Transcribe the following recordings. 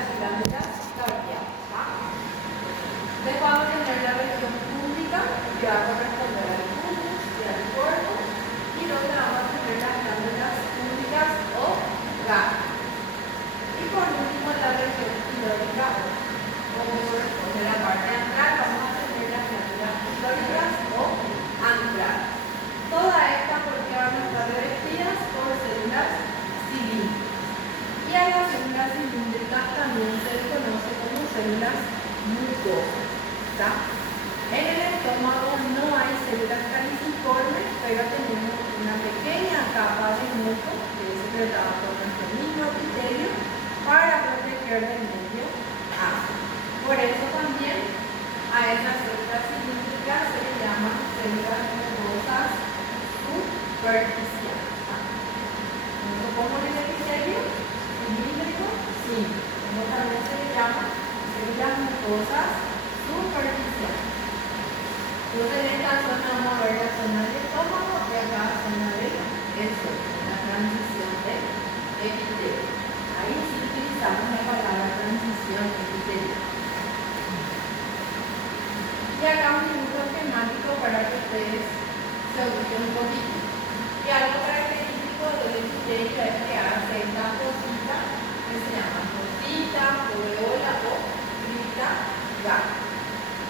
las glándulas cardiacas. Después vamos a tener la región pública, que va a corresponder al pubis y al cuerpo, y donde vamos a tener las glándulas públicas o GAG. Y por último, la región pilórica, como corresponde a la parte antral, vamos a tener las glándulas pilóricas o ancladas. Todas estas porque van a estar revestidas por células cilíndricas. Y a las células cilíndricas también se les conoce como células mucosas. En el estómago no hay células caliciformes, pero tenemos una pequeña capa de muco que es secretada por nuestro mismo epitelio para proteger del medio ácido. Por eso también a esas células cilíndricas se les llaman células mucosas superficiales. Como en el epitelio cilíndrico, sí, como también se les llama células mucosas superficiales. Entonces en esta zona vamos a ver la zona del estómago y acá la zona del esófago, la transición del epitelio. Ahí sí utilizamos la palabra transición epitelio. Y acá un dibujo esquemático para que ustedes se ubiquen un poquito. Y algo característico del epitelio es que hace esta cosita que se llama cosita, alveola o cripta GAG.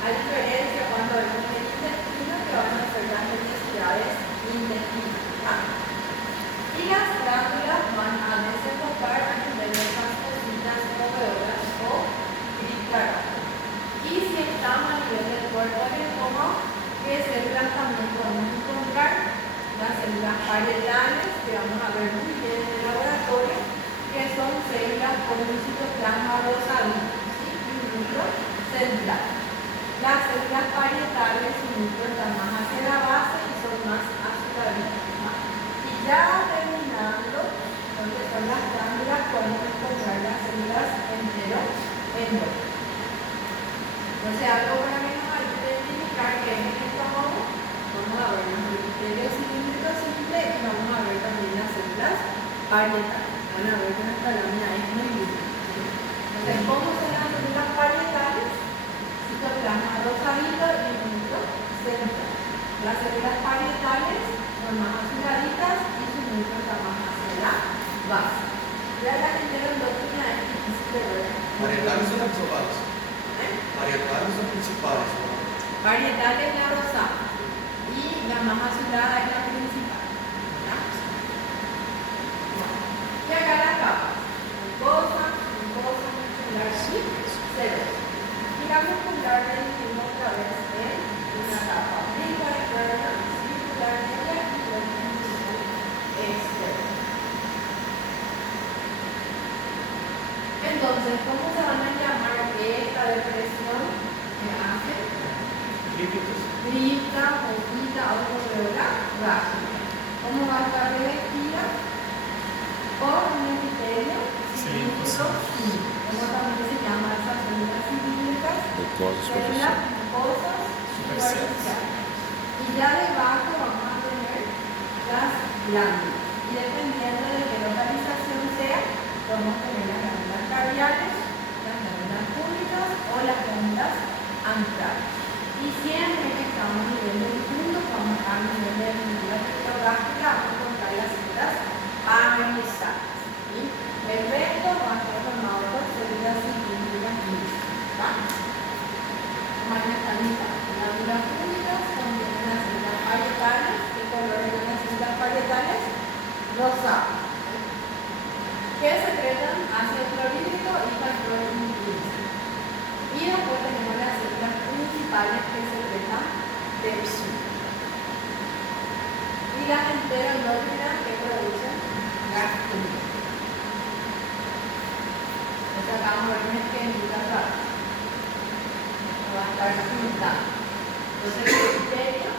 A diferencia cuando vemos el intestino, que van a ser las necesidades intestinales. Y las glándulas van a desembocar a nivel de esas cositas alveolas o cripta GAG. Y si estamos a nivel del cuerpo del estómago, ¿qué células también podemos encontrar? Las células parietales, que vamos a ver muy bien en el laboratorio, que son células con un citoplasma rosadito, ¿sí? Y un núcleo central. Las células parietales, su núcleo está más hacia la base y son más azuladitas. Y ya terminando, donde son las glándulas, podemos encontrar las células enteroendógenas. Entonces, algo para que nos ayude a identificar que en el estómago vamos a ver los epitelio cilíndrico simple y vamos a ver también las células parietales. Van a ver que nuestra lámina es muy linda. Entonces, ¿cómo son las células parietales? Citoplasma rosadito y un núcleo central. Las células parietales son más azuladitas y su núcleo está más hacia la base. Ya la enteroendógena es difícil de ver. Parietales son principales. Parietales son principales. Parietales es la rosada y la más azulada es la principal. ¿Ya? Y acá las capas. Mucosa, muscular y serosa. Y la muscular la dijimos otra vez en una capa obliqua, externa, circular, media y la externa. Entonces, ¿cómo se van a llamar esta depresión que hace? Cripta, boquita o alveola gástrica. ¿Cómo va a estar revestida? Por un epitelio cilíndrico. ¿Cómo también se llama esas células cilíndricas? Células mucosas superficiales. Y ya debajo vamos a tener las glándulas. Y dependiendo de qué localización sea, podemos tener las glándulas cardiales, las glándulas públicas o las glándulas antrales. Y siempre que estamos a nivel del punto, vamos a nivel de la glándula pectogástrica, vamos a encontrar las células paranasales. ¿Sí? El resto va a estar formado por células cilíndricas mixtas. Como ahí están las glándulas públicas, contienen las células parietales. ¿Qué color son las células parietales? Rosadas. Que secretan ácido clorhídrico y factor intrínseco. Y después tenemos las células principales que secretan pepsina. Y las enteroendógenas que producen gastrina. Entonces acá vamos a ver un esquemita atrás. Va a estar pintado. Entonces el epitelio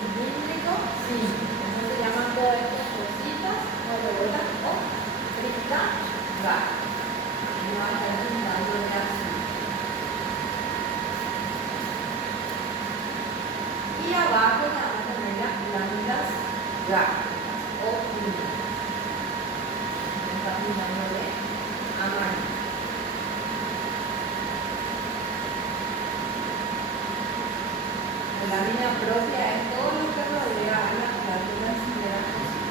cilíndrico simple. Entonces se llaman todas estas cositas o alveolas o cripta GAG. Y va a estar pintando de azul. Y abajo vamos a tener las glándulas gástricas o pulmonares. Está pintando de amarillo. La línea propia es todo lo que rodea a las glándulas de la cocina.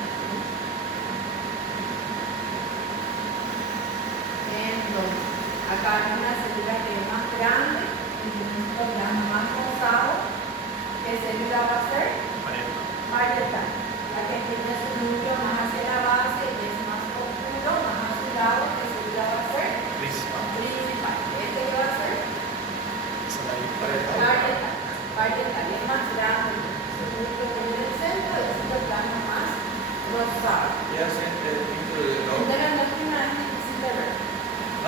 Entonces, acá hay una célula que es más grande, y un programa más rosado. ¿Qué célula va a ser? Parietal. La que tiene su núcleo más hacia la base y es más oscuro, más azulado, ¿qué célula va a ser? Principal. Principal. ¿Este qué va a ser? Parietal. Parietal es más grande. Su núcleo viene del centro y es el plano más rosado. ¿Qué hace el pinto del En ojo? la nómina es difícil de ver.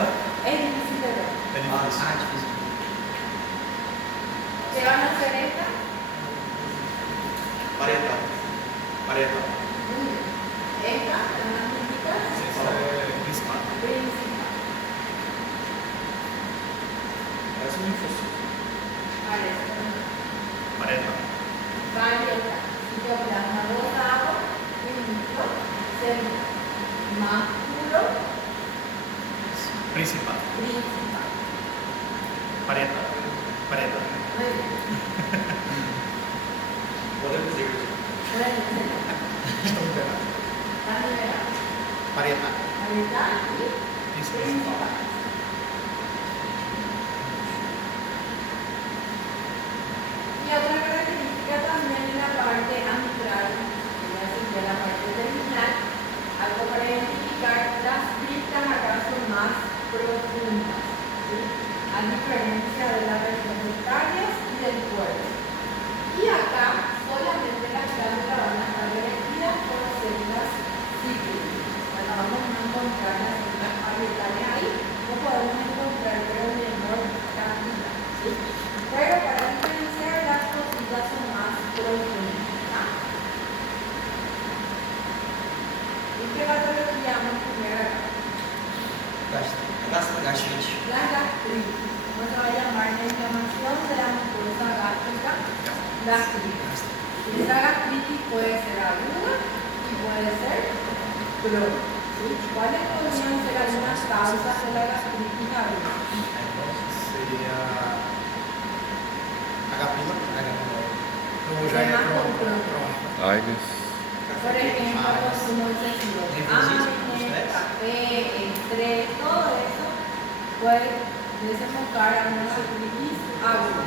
¿Ah? Es difícil de ver. ¿Qué van a hacer esta? Parietal. Parietal. Muy bien. Esta, la más típica, Principal. principal. Es un infuso. Parece. Parietal. Parietal. Citoplasma rosado, inicio, célula. Máculo, Principal. principal. Parietal. Parietal. Muy bien. Podemos decir eso. Pueden hacerlo. Las liberales. Parietal. Parietal y principal. Y otra característica también en la parte antral, que ya sería la parte terminal, algo para identificar, las criptas acá son más profundas, ¿sí? A diferencia de las regiomontarias y del cuerpo. Y acá solamente las glándulas van a estar revestidas por células cíclicas. Bueno, vamos a encontrar las células parietales ahí, no podemos encontrar pero en menor cantidad, ¿sí? Pero para diferenciar las cositas son más profundas. ¿Ah? ¿Y qué patología vamos a tener acá? Gastritis. La gastritis. ¿Cómo se va a llamar la inflamación de la mucosa gástrica? Gastritis. Y esa gastritis puede ser aguda y puede ser crónica. ¿Sí? ¿Cuáles podrían ser algunas causas de la gastritis aguda? Sería H'. Temas con crónica. Aires. Por ejemplo, consumo excesivo de aire, café, estrés, todo eso puede desembocar a una gastritis aguda.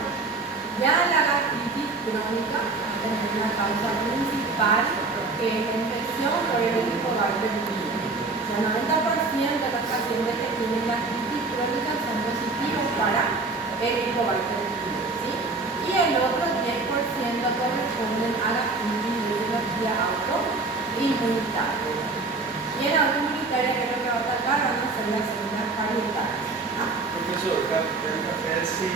Ya la gastritis crónica va a tener una causa principal que es la infección por el Helicobacter pylori. El 90% de los pacientes que tienen gastritis crónica son positivos para el Helicobacter pylori, ¿sí? Y el otro 10% corresponden a gastritis de etiología autoinmunitaria. Y en autoinmunitaria, ¿qué es lo que va a atacar? Van a ser las células parietales. Profesor, el café sí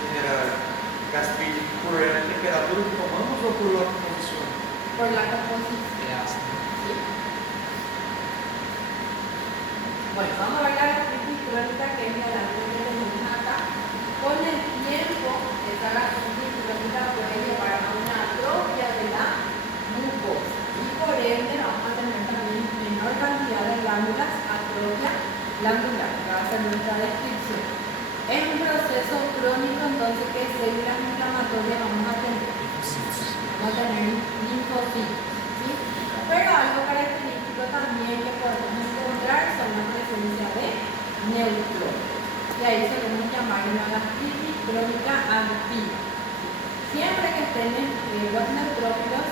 genera gastritis por la temperatura que tomamos o por la composición? Por la composición. ¿Sí? Bueno, vamos a ver la gastritis crónica, que es la que tenemos acá. Con el tiempo, esa gastritis crónica puede llevar a una atrofia de la mucosa. Y por ende vamos a tener también menor cantidad de glándulas, atrofia glandular, que va a ser nuestra descripción. Es un proceso crónico, entonces, ¿qué células inflamatorias vamos a tener? Vamos a tener linfocitos, ¿sí? Pero algo característico también que podemos encontrar son la presencia de neutrófilos. Y ahí solemos llamar una gastritis crónica activa. Siempre que estén los neutrófilos,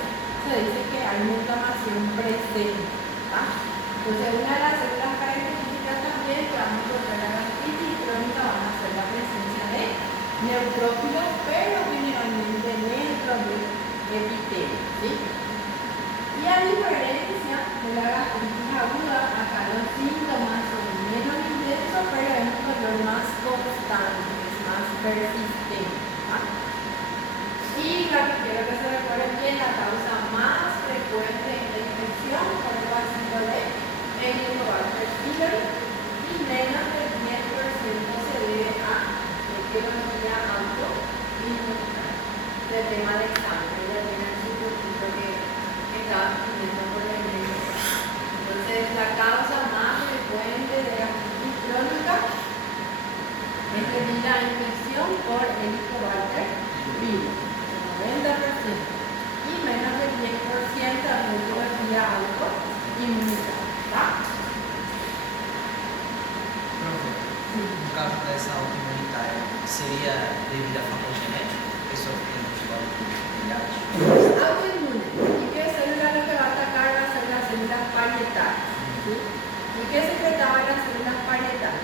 se dice que hay una inflamación presente. Entonces, una de las células características también que vamos a encontrar en la gastritis crónica van a ser la presencia de neutrófilos, pero generalmente dentro del epitelio, ¿sí? Y a diferencia de la gastritis aguda, acá los síntomas son menos intensos, pero es un dolor más constante, es más persistente. Y la que quiero que se recuerden bien, la causa más frecuente de infección por el bacilo de Helicobacter pylori, y menos del 10% se debe a etiología autoinmunitaria. El tema de sangre, ya tienen su poquito que estaba pidiendo por el medio. Entonces, la causa más frecuente de gastritis crónica es debido a infección por Helicobacter caso dessa autoimunitária, seria devido à fator genético? A pessoa que tem antibodios milhares? Autoinmune. ¿Y qué célula lo que va a atacar va a ser la célula parietal? ¿Sí? ¿Y qué secretaban las células parietales?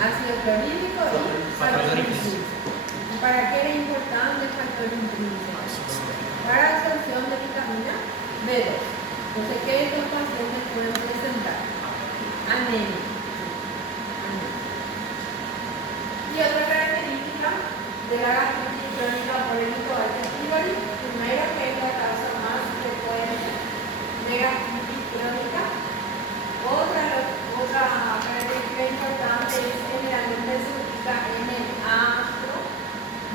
Ácido clorhídrico y factor intrínseco. ¿Y para qué era importante el factor intrínseco? Para absorción de vitamina B2. Entonces, ¿qué estos pacientes pueden presentar? Anemia. Y otra característica de la gastritis crónica por Helicobacter pylori, primero que es la causa más frecuente de gastritis crónica. Otra característica importante es generalmente se ubica en el antro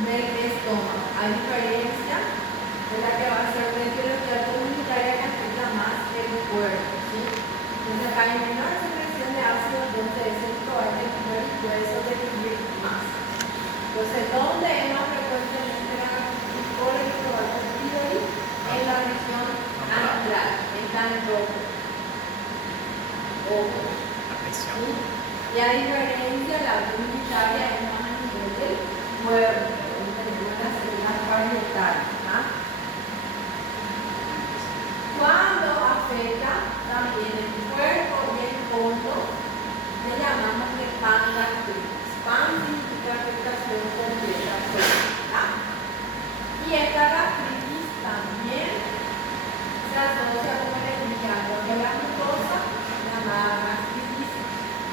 del estómago, a diferencia de la que va a ser de etiología comunitaria que afecta más el cuerpo, ¿sí? Entonces acá hay menor secreción de ácido, entonces ese Helicobacter pylori puede sobrevivir más. Entonces, ¿dónde es más frecuentemente la gastritis por Helicobacter pylori? En la región antral, está en rojo. ¿Sí? Y a diferencia, la autoinmunitaria es más a nivel del cuerpo, donde tenemos las células parietales. Cuando afecta también el cuerpo y el fondo, le llamamos de pangastritis. Pan significa afectación completa. Y esta gastritis también se asocia con el enemigo de la glucosa, llamada gastritis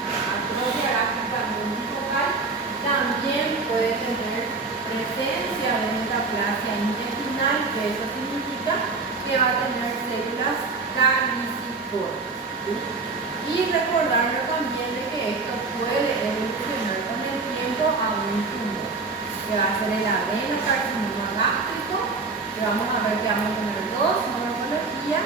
atrofia gástrica multifocal. También puede tener presencia de metaplasia intestinal, que eso significa que va a tener células caliciformes. ¿Sí? Y recordarlo también de que esto puede evolucionar con el tiempo a un tumor, que va a ser el adenocarcinoma gástrico, que vamos a ver que vamos a tener dos morfologías,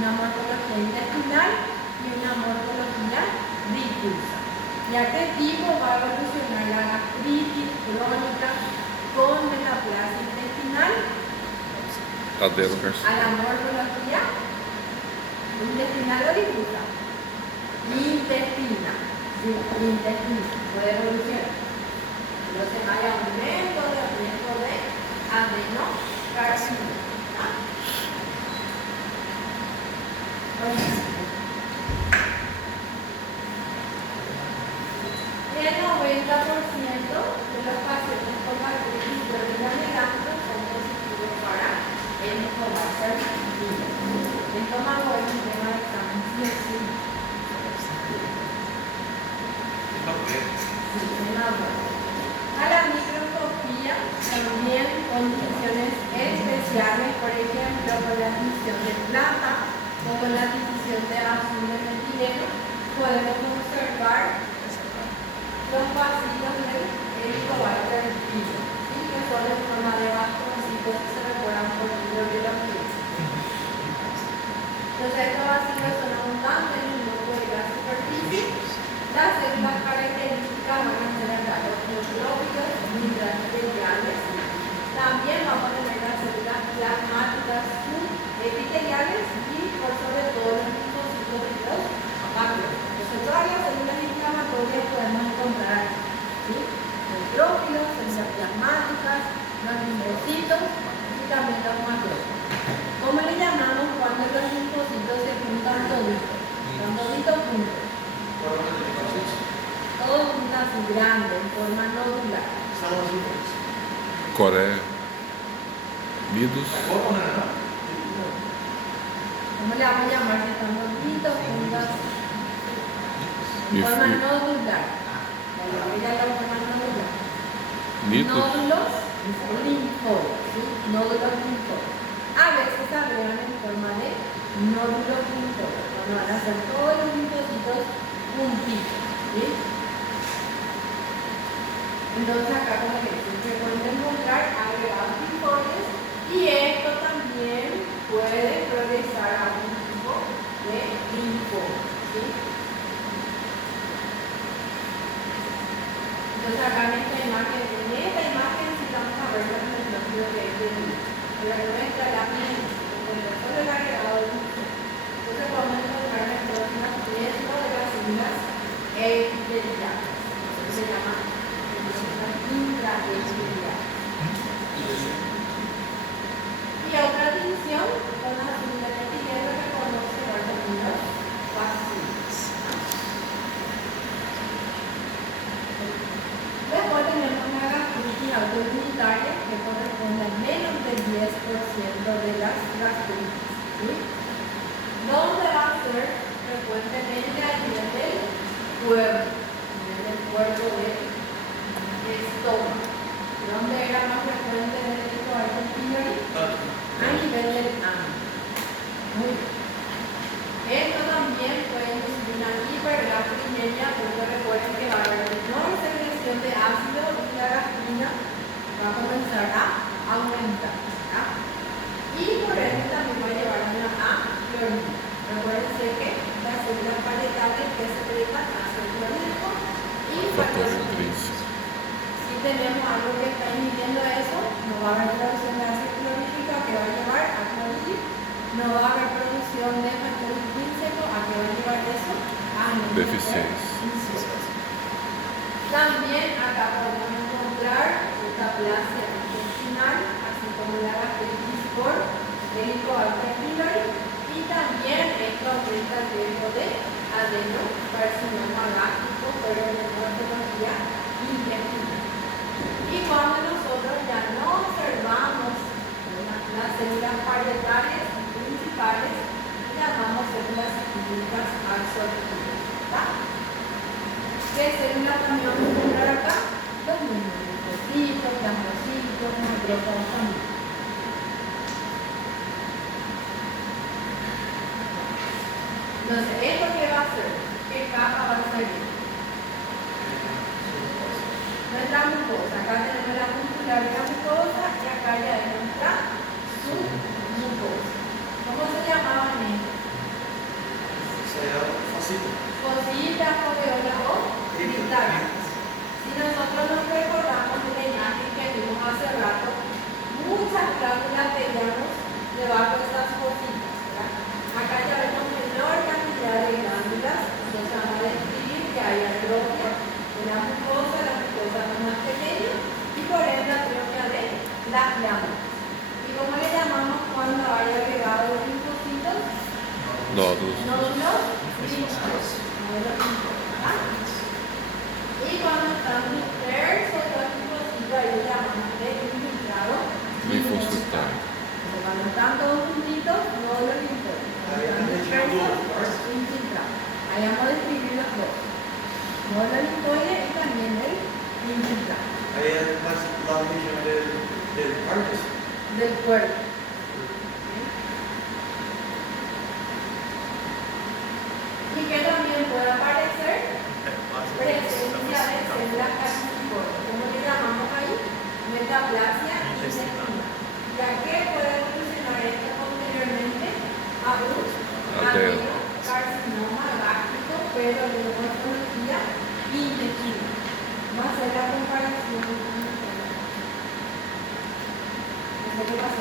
una morfología intestinal y una morfología difusa. ¿Y a qué tipo va a evolucionar la gastritis crónica con metaplasia intestinal? A la morfología intestinal o difusa. Intestina. Sí, intestina. Puede evolucionar. Entonces hay aumento de riesgo de adenocarcinoma. El 90% de los pacientes con gastritis crónica son positivos para el Helicobacter pylori. El estómago es un tema de examen sí o sí. A la microscopía también condiciones especiales, por ejemplo, con la admisión de plata o con la admisión de azul de metileno, podemos observar los vacilos del Helicobacter pylori, ¿sí? Que son en forma de bastoncitos que se recuerdan por microbiología. Entonces, estos vacilos son abundantes en el núcleo de la superficie. Las células características van a ser los neutrófilos intraepiteliales. También vamos a tener las células plasmáticas subepiteliales y, por sobre todo, los linfocitos y los macrófagos. Entonces, todas las células inflamatorias podemos encontrar aquí, ¿sí? Neutrófilos, células plasmáticas, los linfocitos y también los macrófagos. ¿Cómo le llamamos cuando los linfocitos se juntan toditos? Son toditos juntos. Todos juntos así grandes, en forma nodular. Coreia. Unidos. ¿Cómo le vamos a llamar si están toditos juntos? En forma nodular. Ella la forma nodular. Nódulos linfóides, ¿sí? Nódulos linfóides. A veces se agregan en forma de nódulos linfóides, cuando van a ser todos los linfocitos juntitos, ¿sí? Entonces acá, como que se pueden encontrar agregados linfóides y esto también puede progresar a un tipo de linfoma, ¿sí? Entonces acá en esta imagen sí vamos a ver los ejemplos de este tipo. La nuestra lámina con el solo el agregado de linfoma. Entonces podemos encontrar en todas las de las células epiteliales. corresponde a menos del 10% de las gastritis. ¿Sí? ¿Dónde va a ser frecuentemente? A nivel del cuerpo, a nivel del cuerpo del estómago. ¿Dónde era más frecuente el Helicobacter pylori? A nivel del ano. Muy bien. Esto también puede inducir una hipergastrinemia, porque recuerden que va a haber menor secreción de ácido y la gastrina va a comenzar a aumentar. ¿Ya? Y por ende también va a llevar a una aclorina. Recuerden que las células parietales que secretan ácido clorhídrico y Factor factor intrínseco. si tenemos algo que está inhibiendo eso, no va a haber producción de ácido clorhídrico que va a llevar a clorhídrico, no va a haber producción de factor intrínseco a que va a llevar eso a Deficiencia. También acá podemos encontrar esta plasia intestinal, así como la gastritis por Helicobacter pylori, y también esto aumenta el riesgo de adenocarcinoma gástrico, pero en morfología intestinal. Y cuando nosotros ya no observamos las células parietales principales, llamamos células clínicas absortivas. ¿Está? ¿Qué células también vamos a encontrar acá? Los mismos linfocitos, plasmocitos, macrófagos también. Entonces, ¿esto qué va a hacer? ¿Qué caja va a salir? Nuestra mucosa. Acá tenemos la muscular de la mucosa y acá ya es nuestra submucosa. ¿Cómo se llamaban estos? Cositas, foveolas o cristales. Si nosotros nos recordamos de la imagen que vimos hace rato, muchas glándulas teníamos debajo de estas cositas. ¿Verdad? Acá ya vemos menor cantidad de glándulas, entonces vamos a describir que hay atrofia de la mucosa es más pequeña y por ende atrofia de las glándulas. ¿Y cómo le llamamos cuando hay agregado de linfocitos? Nódulos. Nódulos linfáticos. Y cuando están dispersos los linfocitos, ahí le llamamos de infiltrado Linfocitario. Entonces, cuando están todos juntitos, nódulos linfáticos. Cuando están dispersos, infiltrados. Ahí vamos a describir los dos. Nódulo linfoide y también el infiltrado. Ahí es más la región del cardias. Del cuerpo. Y que también puede aparecer presencia de células carnívores. ¿Cómo le llamamos ahí? Metaplasia intestinal. ¿Ya qué puede evolucionar esto posteriormente? A un adenocarcinoma gástrico, pero de morfología intestinal. Vamos a hacer la comparación. No sé qué pasó.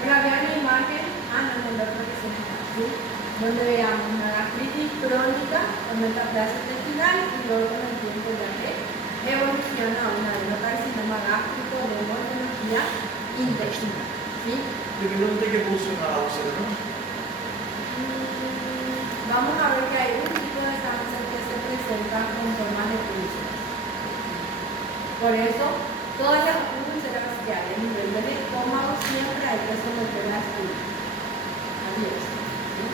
Pero había una imagen, no, el otro que se me ¿sí? Donde veamos una gastritis crónica o metaplasia intestinal y luego con el tiempo ya que evoluciona a un adenocarcinoma gástrico de morfología intestinal. ¿Sí? Porque no tiene que evolucionar a úlcera, ¿no? Vamos a ver que hay un tipo de cáncer que se presenta con forma de úlceras. Por eso, todas las úlceras que hay a nivel del estómago siempre hay que someterlas a estudio. Adiós. ¿Sí?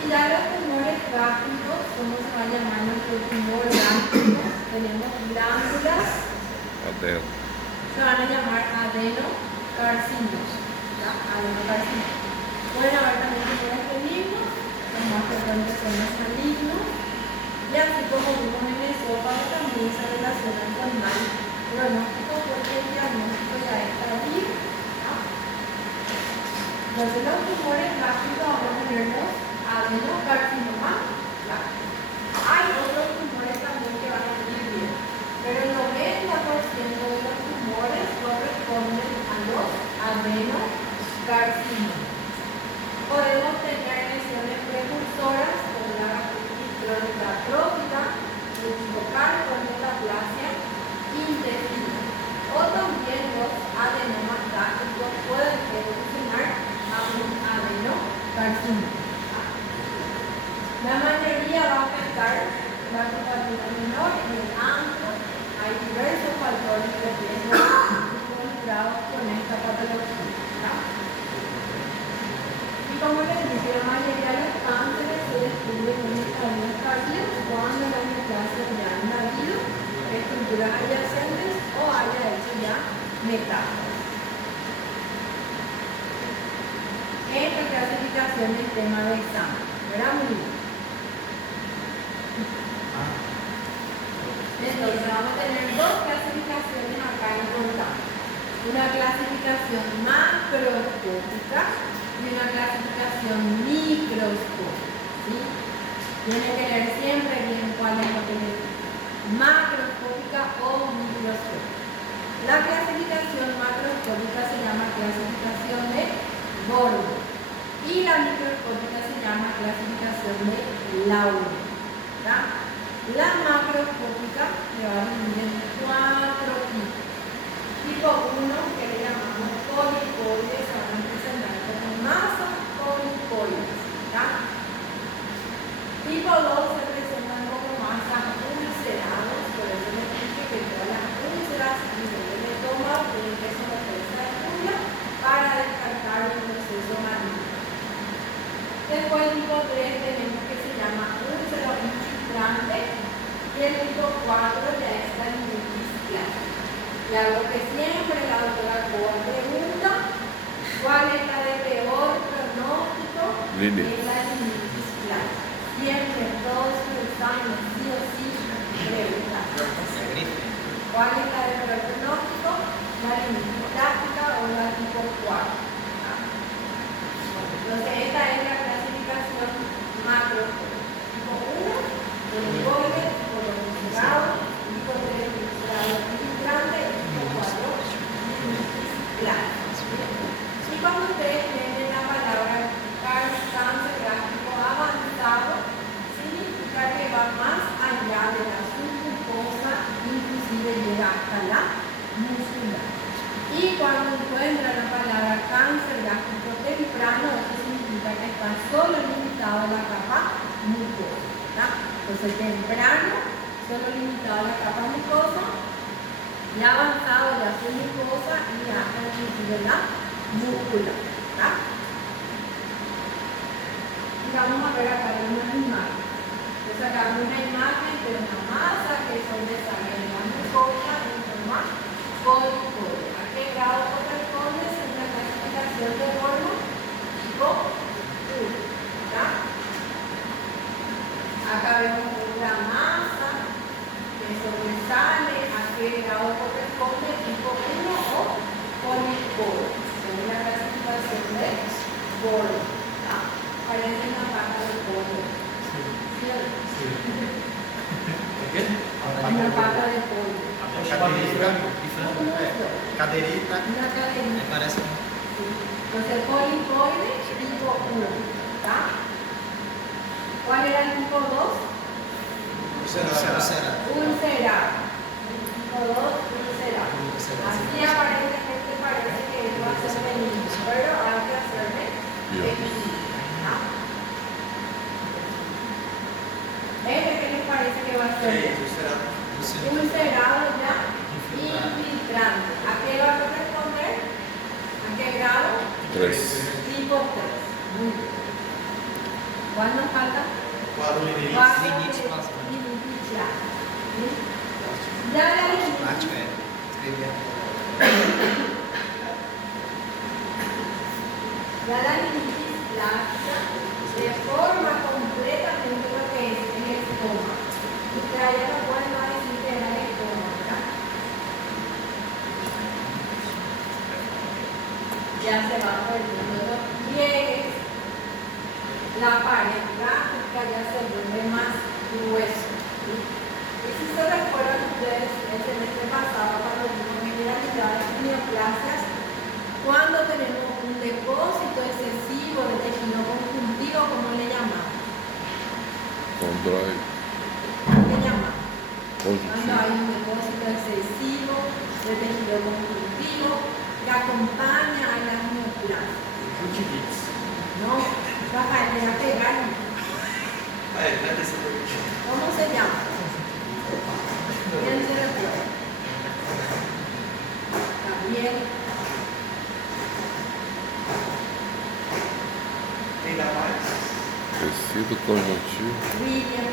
Y ya los tumores gástricos, ¿cómo se va a llamar nuestro tumor gástrico? Tenemos glándulas, Adeno. se van a llamar adenocarcinos. ¿Ya? Adenocarcinos. Pueden haber también tumores benignos, los más frecuentes son los malignos, y así como vimos en el esófago también se relacionan con mal pronóstico porque el diagnóstico ya está allí. ¿No? Entonces los tumores gástricos vamos a tenerlos adenocarcinoma gástrico. Hay otros tumores también que van a venir bien, pero el 90% de los tumores corresponden a los adenocarcinomas. Podemos tener lesiones precursoras como la gastritis crónica atrófica, el tirocardio con metaplasia intestinal. O también los adenomas gástricos pueden evolucionar a un adenocarcinoma. La mayoría va a afectar la copatina menor en el antro, hay diversos factores de riesgo involucrados con esta patología. ¿Ya? Y como les dije, la mayoría de los cánceres se descubren en estadios tardíos cuando la neoplasia ya han nacido, estructuras adyacentes o haya hecho ya metástasis. Esta clasificación del tema de examen, ¿verdad? Muy bien. Entonces vamos a tener dos clasificaciones acá importantes. Una clasificación macroscópica y una clasificación microscópica. ¿Sí? Tienen que leer siempre bien cuál es lo que es macroscópica o microscópica. La clasificación macroscópica se llama clasificación de Born y la microscópica se llama clasificación de Laurent. La macroscópica se va a dividir en 4 tipos. Tipo 1, que le llamamos polipoides, se van a presentar como masas polipoides. Tipo 2 se presentan como masas ulceradas, por eso les dije que todas las úlceras a nivel del estómago tienen que someterse a estudio para descartar el proceso maligno. Después el tipo 3 tenemos que se llama úlcera infiltrante y el tipo 4 ya es la limpitis clásica. Y algo que siempre la doctora Coa pregunta, ¿cuál es la de peor pronóstico? Es la limpitis clásica. Siempre todos los exámenes sí o sí preguntan. ¿Cuál es la de peor pronóstico? La limpitis clásica o la tipo 4. Entonces esta es la clasificación macro. Tipo 1, polipoide, tipo 2, ulcerado, tipo 3, ulcerado infiltrante, y tipo 4, limpitis clásica. Y cuando ustedes leen la palabra cáncer gástrico avanzado, significa que va más allá de la submucosa, inclusive llega hasta la muscular. Y cuando encuentran la palabra cáncer gástrico temprano, eso significa que está solo limitado a la capa mucosa. Entonces temprano, solo limitado a la capa mucosa, y avanzado ya su mucosa y hasta inclusive la muscular. Y vamos a ver acá una imagen. Entonces sacamos una imagen de una masa que sobresale de la mucosa en forma polipoide. ¿A qué grado corresponde? Es una clasificación de Born tipo 1. Acá vemos una masa que sobresale. ¿A qué grado corresponde? Tipo 1 o polipoide. Según la clasificación de Born. Parece una pata de pollo. ¿Sí? ¿Qué? Una pata de pollo. Caderita. Una cadenita. Me parece. Sí. Entonces, polipoide tipo 1. ¿Cuál era el tipo 2? Ulcerado. Ulcerado. El tipo 2, ulcerado. Así aparentemente parece que esto va a ser benigno, pero hay que hacerle equilibrio. ¿Qué les parece que va a ser? Ulcerado ya, infiltrante. ¿A qué va a corresponder? ¿A qué grado? 3. Tipo 3. Muy bien. ¿Cuál nos falta? Limpitis. Limite clássica. Limite clássica. Ya la limite. Prática é escrever. Ya la limpitis clásica deforma completamente lo que es el estómago. Ustedes ya no pueden más decir que era el estómago, ¿verdad? Ya se va perdiendo los pliegues, la pared gástrica ya se vuelve más gruesa. ¿Sí? Y si se recuerdan ustedes, el semestre pasado, cuando vimos generalidades y neoplasias, cuando tenemos un depósito excesivo de tejido conjuntivo, ¿cómo le llamamos? Condroid. ¿Qué llamamos? Cuando Positivo. hay un depósito excesivo de tejido conjuntivo que acompaña a las neoplasias. Conjuntivitis. No, Rafael, te va a pegar. ¿Cómo se llama? ¿Quién se recuerda? Tecido conjuntivo. William,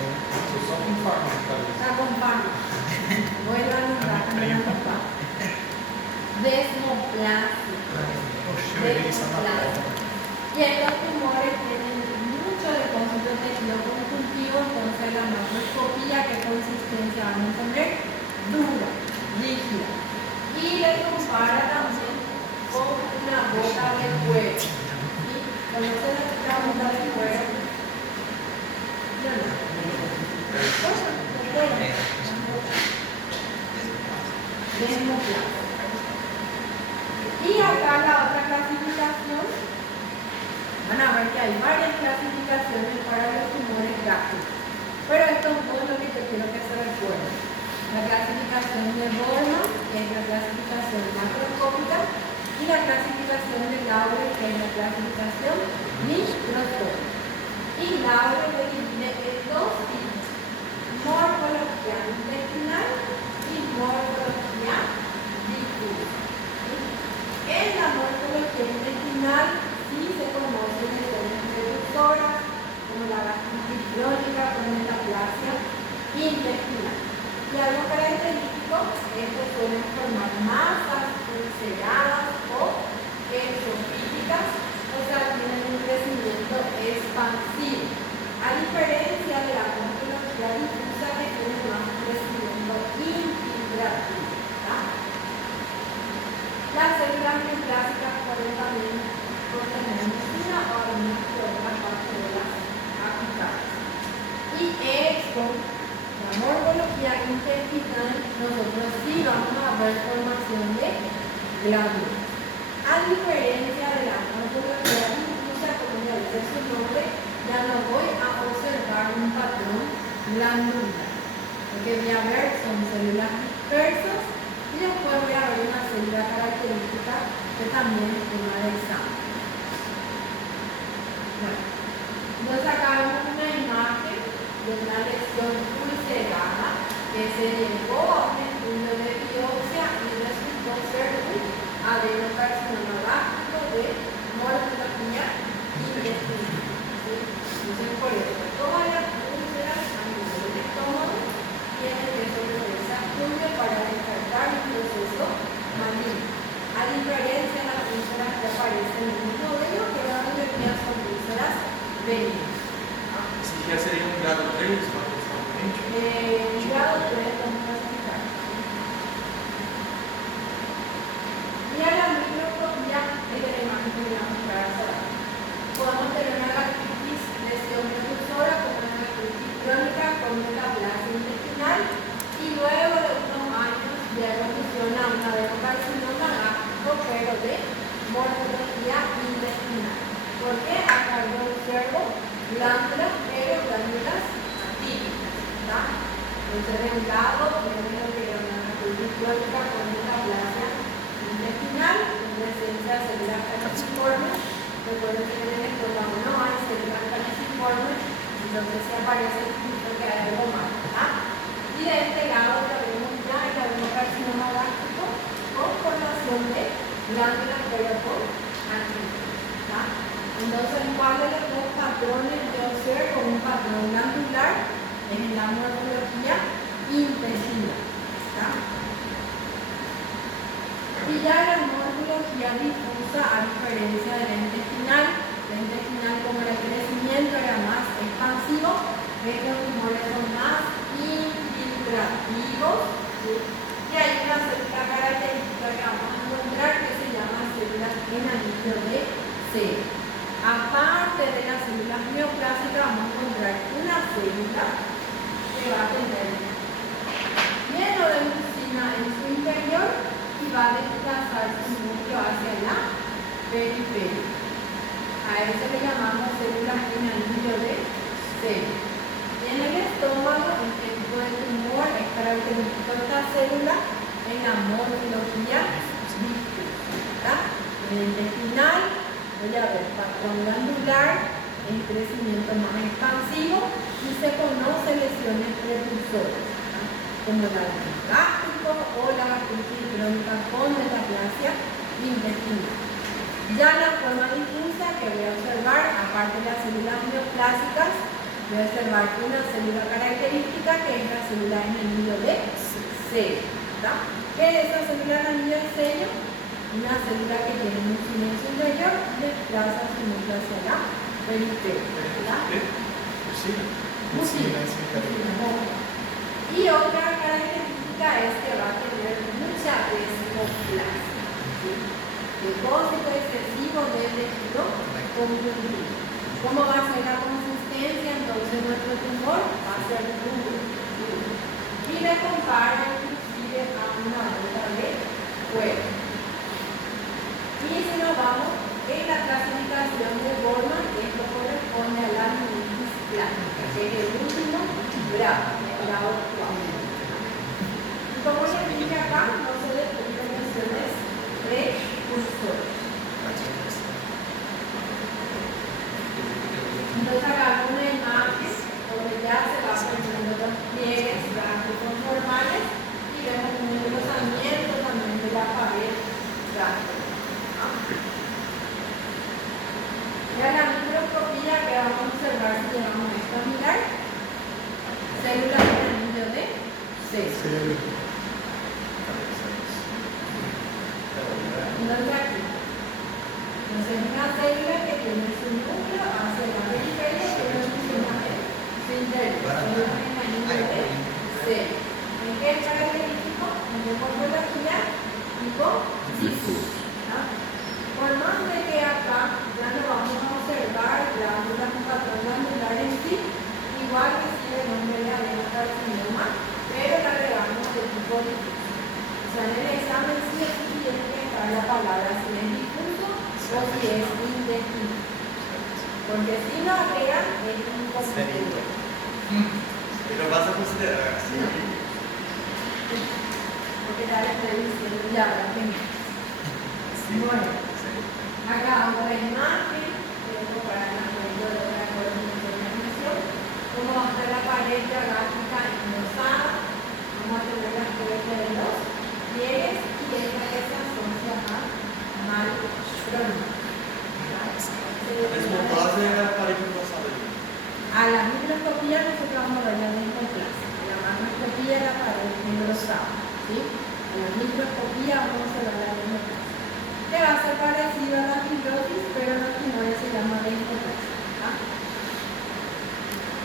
Estou só com farma na cabeça. acompaña. Voy a anotar, me anotar. Desmoplastia. Oxe, eu errei isso na prova. Y estos tumores tienen mucho depósito de tejido conjuntivo, entonces la macroscopía, ¿qué consistencia van a tener? Dura, rígida. Y le compara también con una bota de cuero. ¿Sí? ¿Conocen la bota de cuero? No, no. Cosa de cuero. Desmoplastia. Y acá la otra clasificación, van a ver que hay varias clasificaciones para los tumores gástricos. Pero esto es todo lo que yo quiero que se recuerden. La clasificación de Borman, que es la clasificación macroscópica, y la clasificación de Laure, que es la clasificación microscópica. Y Laure lo divide en dos tipos: morfología intestinal y morfología difusa. En la morfología intestinal sí se conocen lesiones reductoras, como la gastritis crónica con metaplasia intestinal. Y algo característico es que suelen formar masas ulceradas o exofíticas, o sea, tienen un crecimiento expansivo, a diferencia de la morfología difusa que tiene más crecimiento infiltrativo. Las células neoplásicas pueden también contener una o algunas de otras partículas apicales. Y esto, la morfología intestinal, nosotros sí vamos a ver formación de glándulas. A diferencia de la morfología difusa, como ya dice su nombre, ya no voy a observar un patrón glandular. Lo que voy a ver son células dispersas. Y después voy a ver una célula característica que también es tema de examen. Bueno, entonces acá vemos una imagen de una lesión ulcerada que se llevó a un estudio de biopsia y resultó ser un adenocarcinoma gástrico de morfología intestinal. ¿Sí? Entonces por eso, todas las úlceras a nivel del estómago tienen que someterse a estudio para descartar un proceso maligno. A diferencia de las úlceras que aparecen en un modelo, que la mayoría son úlceras benignas. Esse já seria um grado 3, uma questão doente? Grado 3 vamos clasificar. Y a la microscopía es de la imagen que voy a mostrar ahora. Podemos tener una gastritis lesión precursora como una gastritis crónica con metaplasia intestinal y luego de unos años de evolución a un adenocarcinoma gástrico pero de morfología intestinal. ¿Por qué? Acá yo observo glándulas, pero glándulas atípicas. Entonces de un lado tenemos lo que es una gastritis crónica con metaplasia intestinal, en presencia de células caliciformes. Recuerden que en el estómago no hay células caliciformes, entonces se aparece que hay algo más. Y de este lado tenemos ya el adenocarcinoma gástrico con formación de glándulas pero atípicas. Entonces, ¿cuál de los dos patrones yo observo un patrón glandular? Es en la morfología intestinal. Y ya la morfología difusa, a diferencia de la intestinal como el crecimiento era más expansivo, estos tumores son más infiltrativos. ¿Sí? Y hay una célula característica que vamos a encontrar que se llama células en anillo de cero. Aparte de las células neoplásicas, vamos a encontrar una célula que va a tener lleno de mucina en su interior y va a desplazar su núcleo hacia la periferia. A eso le llamamos células en anillo de cero. Y en el estómago, este tipo de tumor es característico de esta célula en la morfología difusa. En el intestinal, voy a ver patrón glandular, en crecimiento más expansivo y se conocen lesiones precursoras, como el adenocarcinoma gástrico o la gastritis crónica con metaplasia intestinal. Ya la forma difusa que voy a observar, aparte de las células neoplásicas, voy a observar una célula característica que es la célula en anillo de sello. ¿Verdad? ¿Qué es esa célula en anillo de sello? Una célula que tiene un silencio interior y desplaza su núcleo hacia la periferia. ¿Verdad? Mucina es interior. Y otra característica es que va a tener mucha desmoplasia. ¿Sí? Depósito excesivo de tejido conjuntivo. ¿Cómo va a ser la consistencia? Entonces nuestro tumor va a ser duro. Y le compara inclusive a una bota de fuego. Y si nos vamos en la clasificación de Borman, esto corresponde a la meningitis plástica, que es el último grado, el grado 4. Y como les dije acá, no se describen lesiones precursoras. Entonces acá una imagen donde ya se va poniendo los pliegues gráficos normales y vemos un engrosamiento también de la pared gástrica. Ya la microscopía que vamos a observar si llevamos esto a mirar, células de anillo de sello. Entonces aquí, entonces una célula que tiene su núcleo hacia la periferia que no funciona en su interior, células en anillo de sello. ¿En qué es característico? En morfología tipo difuso. Por más de que acá ya no vamos a observar glándulas con patrón glandular en sí, igual que si el nombre de adenocarcinoma, pero le agregamos de tipo difuso. O sea, en el examen sí o sí tiene que estar la palabra si es difuso o si es indefinido. Porque si no agregan es incompleto. Pero vas a considerar así. Porque ya le estoy diciendo ya la que bueno. Acá otra imagen, tengo para el aumento de la coordinación, cómo va a estar la pared gástrica engrosada, vamos a tener las paredes de los pliegues y esas son llamadas mal crónicas. Desmoplasia es la pared engrosada. A la microscopía nosotros vamos a ver la desmoplasia, a la macroscopía la pared engrosada, ¿sí? A la microscopía vamos a ver la desmoplasia. Que va a ser parecido a la fibrosis, pero la fibrosis se llama desmoplasia.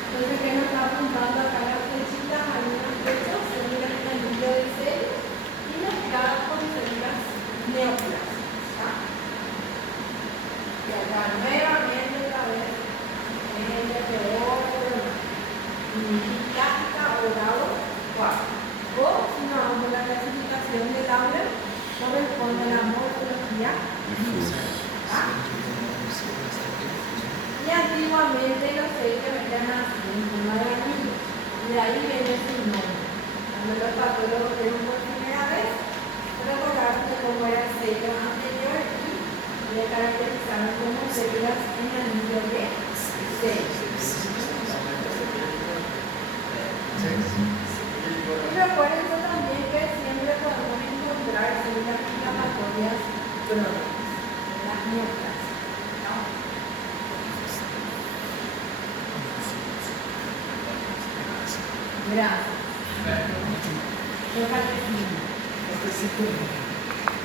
Entonces, ¿qué nos está apuntando acá la flechita? Algunas flechas, células en anillo de sello y mezcladas con células neoplásicas. Y acá nuevamente otra vez es el de peor plástica o grado 4. O si no vamos a la clasificación del aula, corresponde a la morfología difusa. Y antiguamente los sellos eran así, en forma de anillo. Y de ahí viene su nombre. Cuando los patólogos vieron por primera vez, recordaron de cómo era el sello anterior y le caracterizaron como células en anillo de sello. Y recuerden también que siempre podemos encontrar células inflamatorias crónicas, las neoplasias. Gracias.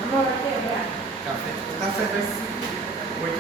Vamos a ver qué es. Café. Café. 8 e 10.